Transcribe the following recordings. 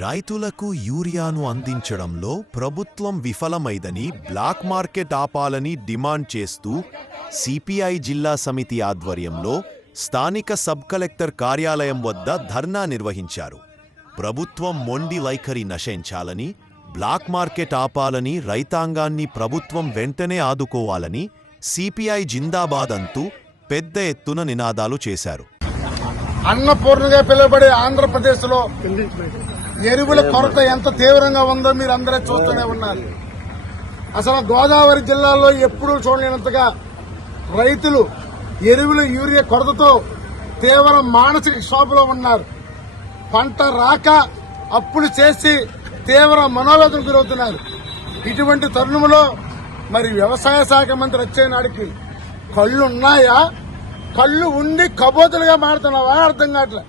రైతులకు యూరియాను అందించడంలో ప్రభుత్వం విఫలమైదని బ్లాక్ మార్కెట్ ఆపాలని డిమాండ్ చేస్తూ సిపిఐ జిల్లా సమితి ఆధ్వర్యంలో స్థానిక సబ్ కలెక్టర్ కార్యాలయం వద్ద ధర్నా నిర్వహించారు. ప్రభుత్వం మొండి వైఖరి నశించాలని బ్లాక్ మార్కెట్ ఆపాలని రైతాంగాన్ని ప్రభుత్వం వెంటనే ఆదుకోవాలని సిపిఐ జిందాబాద్ అంటూ పెద్ద ఎత్తున నినాదాలు చేశారు. అన్నపూర్ణగా పిలువబడే ఆంధ్రప్రదేశ్లో ఎరువుల కొరత ఎంత తీవ్రంగా ఉందో మీరు అందరూ చూస్తూనే ఉన్నారు. అసలు గోదావరి జిల్లాలో ఎప్పుడూ చూడలేనంతగా రైతులు ఎరువుల యూరియా కొరతతో తీవ్ర మానసిక క్షోభలో ఉన్నారు. పంట రాక అప్పులు చేసి తీవ్ర మనోవేదన గురవుతున్నారు. ఇటువంటి తరుణంలో మరి వ్యవసాయ శాఖ మంత్రి వచ్చే నాడికి కళ్ళు ఉన్నాయా కళ్ళు ఉండి కబోతులుగా మారుతున్నావా? అర్థం కావట్లే.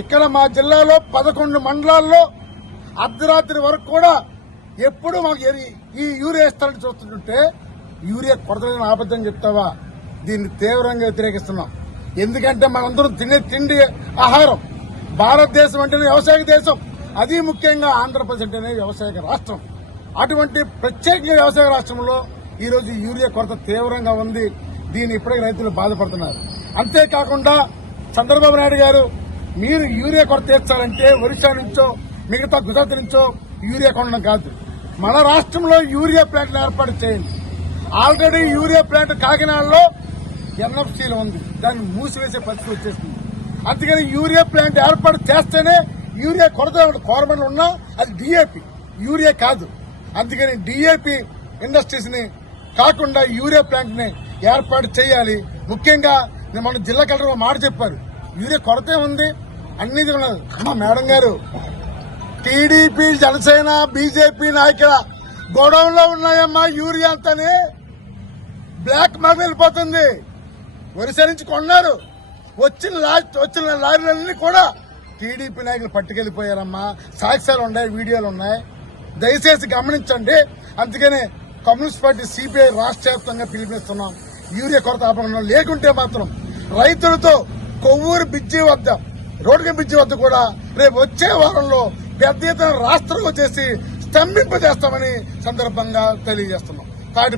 ఇక్కడ మా జిల్లాలో పదకొండు మండలాల్లో అర్ధరాత్రి వరకు కూడా ఎప్పుడు మాకు ఎరి- ఈ యూరియా ఇస్తారని చూస్తుంటే యూరియా కొరతలేని ఆబద్ధం చెప్తావా? దీన్ని తీవ్రంగా వ్యతిరేకిస్తున్నాం. ఎందుకంటే మనందరం తినే తిండి ఆహారం. భారతదేశం అంటేనే వ్యవసాయ దేశం. అది ముఖ్యంగా ఆంధ్రప్రదేశ్ అంటేనే వ్యవసాయ రాష్ట్రం. అటువంటి ప్రత్యేకంగా వ్యవసాయ రాష్ట్రంలో ఈరోజు యూరియా కొరత తీవ్రంగా ఉంది. దీన్ని ఇప్పటికే రైతులు బాధపడుతున్నారు. అంతేకాకుండా చంద్రబాబు నాయుడు గారు మీరు యూరియా కొరత తీర్చాలంటే ఒరిస్సా నుంచో మిగతా గుజరాత్ నుంచో యూరియా కొనడం కాదు. మన రాష్ట్రంలో యూరియా ప్లాంట్లు ఏర్పాటు చేయండి. ఆల్రెడీ యూరియా ప్లాంట్ కాకినాడలో ఎన్ఎఫ్సీలో ఉంది. దాన్ని మూసివేసే పరిస్థితి వచ్చేసింది. అందుకని యూరియా ప్లాంట్ ఏర్పాటు చేస్తేనే యూరియా కొరత కోరమని ఉన్నా అది డిఏపి. యూరియా కాదు. అందుకని డిఏపి ఇండస్ట్రీస్ని కాకుండా యూరియా ప్లాంట్ని ఏర్పాటు చేయాలి. ముఖ్యంగా మన జిల్లా కలెక్టర్ మాట చెప్పారు. యూరియా కొరతే ఉంది అన్ని ఉన్నది. మేడం గారు టీడీపీ జనసేన బీజేపీ నాయకుల గొడవలో ఉన్నాయమ్మా యూరియా అంతానే. బ్లాక్ మార్కెట్ వెళ్ళిపోతుంది. ఒరిస్సా నుంచి కొన్నారు. వచ్చిన వచ్చిన లారీలన్నీ కూడా టీడీపీ నాయకులు పట్టుకెళ్ళిపోయారమ్మా సాక్ష్యాలు ఉన్నాయి వీడియోలు ఉన్నాయి. దయచేసి గమనించండి. అందుకనే కమ్యూనిస్ట్ పార్టీ సిపిఐ రాష్ట్ర వ్యాప్తంగా పిలుపునిస్తున్నాం. యూరియా కొరత ఆపడం లేకుంటే మాత్రం రైతులతో కొవ్వూరు బిజ్జి వద్ద రోడ్డు బిజ్జి వద్ద కూడా రేపు వచ్చే వారంలో పెద్ద ఎత్తున రాష్ట్రం వచ్చేసి స్తంభింపజేస్తామని సందర్భంగా తెలియజేస్తున్నాం. తాటి